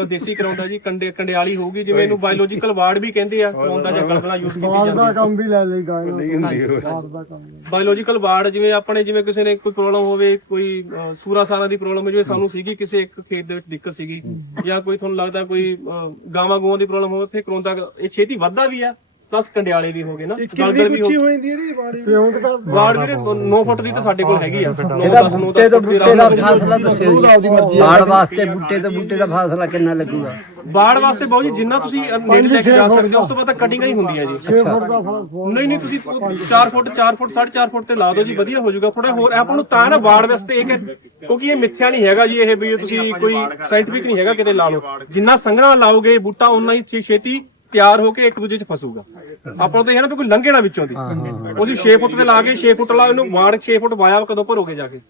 ਅ, ਦੇਸੀ ਕਰਾਉਂਦਾ ਜੀ ਕੰਡੇ ਕੰਡਿਆਲੀ ਹੋਊਗੀ ਜਿਵੇਂ ਇਹਨੂੰ ਬਾਇਓਲੋਜੀਕਲ ਵਾਰਡ ਵੀ ਕਹਿੰਦੇ ਆ ਕਰਾਉਂਦਾ ਜਾਂ ਗਲਬਣਾ ਯੂਜ਼ ਕੀਤੀ ਬਾਹਰ ਦਾ ਜਾਂਦੀ ਕੰਮ ਵੀ ਲੈ ਲਈ ਗਾਇ ਨਹੀਂ ਹੁੰਦੀ ਉਹ। ਬਾਹਰ ਦਾ ਕੰਮ। ਬਾਇਓਲੋਜੀਕਲ ਵਾਰਡ ਜਿਵੇਂ ਆਪਣੇ ਜਿਵੇਂ ਕਿਸੇ ਨੇ ਕੋਈ ਪ੍ਰੋਬਲਮ ਹੋਵੇ ਕੋਈ ਅ, ਸੂਰਾ ਸਾਰਾ ਦੀ ਪ੍ਰੋਬਲਮ ਜਿਵੇਂ ਸਾਨੂੰ ਸੀਗੀ ਕਿਸੇ ਇੱਕ ਖੇਤ ਦੇ ਵਿੱਚ ਦਿੱਕਤ ਸੀਗੀ ਜਾਂ ਕੋਈ ਤੁਹਾਨੂੰ ਲੱਗਦਾ ਕੋਈ ਅ, ਗਾਵਾਂ ਗੂਆਂ ਦੀ ਪ੍ਰੋਬਲਮ ਹੋਵੇ ਉੱਥੇ ਕਰਾਉਂਦਾ ਇਹ ਛੇਤੀ ਵੱਧਦਾ ਵੀ ਆ। ਪਲੱਸ ਕੰਡਿਆਲੇ ਵੀ ਹੋ ਗਏ ਨਾ ਗਲਗਲ ਵੀ ਹੋ ਹੋਈ ਦੀ ਇਹਦੀ ਬਾੜੀ ਪਿਉਂਦ ਵੀਰੇ 9 ਫੁੱਟ ਦੀ ਤਾਂ ਸਾਡੇ ਕੋਲ ਹੈਗੀ ਆ। 9 ਇਹਦਾ 10 9 ਬੁੱਟੇ 10 ਤੋਂ ਫੁੱਟ ਦੀ ਬੁੱਟੇ ਦਾ ਫਾਸਲਾ ਦੱਸਿਓ ਜੀ। ਬਾੜ ਵਾਸਤੇ ਬੁੱਟੇ ਤੋਂ ਬੁੱਟੇ ਦਾ ਫਾਸਲਾ ਕਿੰਨਾ ਲੱਗੂਗਾ? ਬਾੜ ਵਾਸਤੇ ਬਾਊ ਜੀ ਜਿੰਨਾ ਤੁਸੀਂ ਨੇੜੇ ਲੈ ਕੇ ਜਾ ਸਕਦੇ ਹੋ ਉਸ ਤੋਂ ਬਾਅਦ ਕਟਿੰਗ ਹੀ ਹੁੰਦੀ ਹੈ ਜੀ। 6 ਫੁੱਟ ਦਾ ਫ਼ਰਕ ਨਹੀਂ ਨਹੀਂ ਤੁਸੀਂ 4 ਫੁੱਟ 4 ਫੁੱਟ 4.5 ਫੁੱਟ ਤੇ ਲਾ ਦਿਓ ਜੀ ਵਧੀਆ ਹੋ ਜਾਊਗਾ। ਥੋੜਾ ਹੋਰ ਆਪਾਂ ਨੂੰ ਤਾਂ ਨਾ ਬਾੜ ਵਾਸਤੇ ਇਹ ਕਿਉਂਕਿ ਇਹ ਮਿੱਥਿਆ ਨਹੀਂ ਹੈਗਾ ਜੀ ਇਹ ਵੀ ਤੁਸੀਂ ਕੋਈ ਸਾਇੰਟਿਫਿਕ ਨਹੀਂ ਹੈਗਾ ਕਿਤੇ ਲਾ ਲਓ। ਜਿੰਨਾ ਸੰਘਣਾ ਲਾਓਗੇ ਬੂਟਾ ਉਨਾ ਹੀ ਛੇਤੀ ਤਿਆਰ ਹੋ ਕੇ ਇੱਕ ਦੂਜੇ 'ਚ ਫਸੂਗਾ। ਆਪਾਂ ਨੂੰ ਤਾਂ ਇਹ ਨਾ ਵੀ ਕੋਈ ਲੰਘੇ ਨਾ ਵਿੱਚੋਂ ਦੀ। ਉਹਦੀ 6 ਫੁੱਟ ਤੇ ਲਾ ਕੇ 6 ਫੁੱਟ ਲਾ ਇਹਨੂੰ ਵਾੜ 6 ਫੁੱਟ ਵਾਇਆ ਕਦੋਂ ਭਰੋਗੇ ਜਾ ਕੇ?